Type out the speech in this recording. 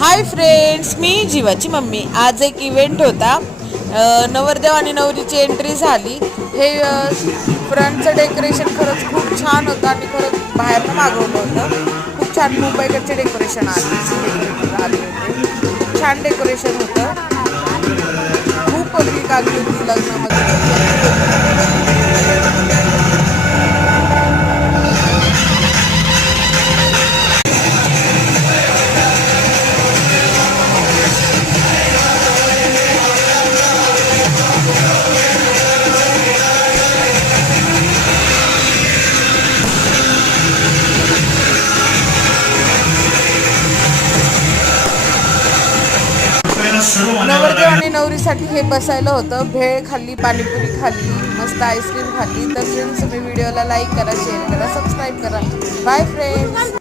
Hi friends, मी जीवाची mummy. आज एक इव्हेंट होता, नवरदेव आणि नवरीची एंट्री झाली। हे फ्रंटचं डेकोरेशन खरंच खूप छान होतं आणि खरंच बाहेरनं मागवलं होतं। खूप छान मुंबईकडचे डेकोरेशन आले होते, छान डेकोरेशन होतं। खूप पब्लिक आली होती लग्नामध्ये। नवरदेव आणि नवरीसाठी हे बसायला होतं। भेळ खाल्ली, पाणीपुरी खाल्ली, मस्त आईस्क्रीम खाल्ली। तर फ्रेंड्स, तुम्ही व्हिडिओला लाईक करा, शेअर करा, सबस्क्राईब करा। Bye friends.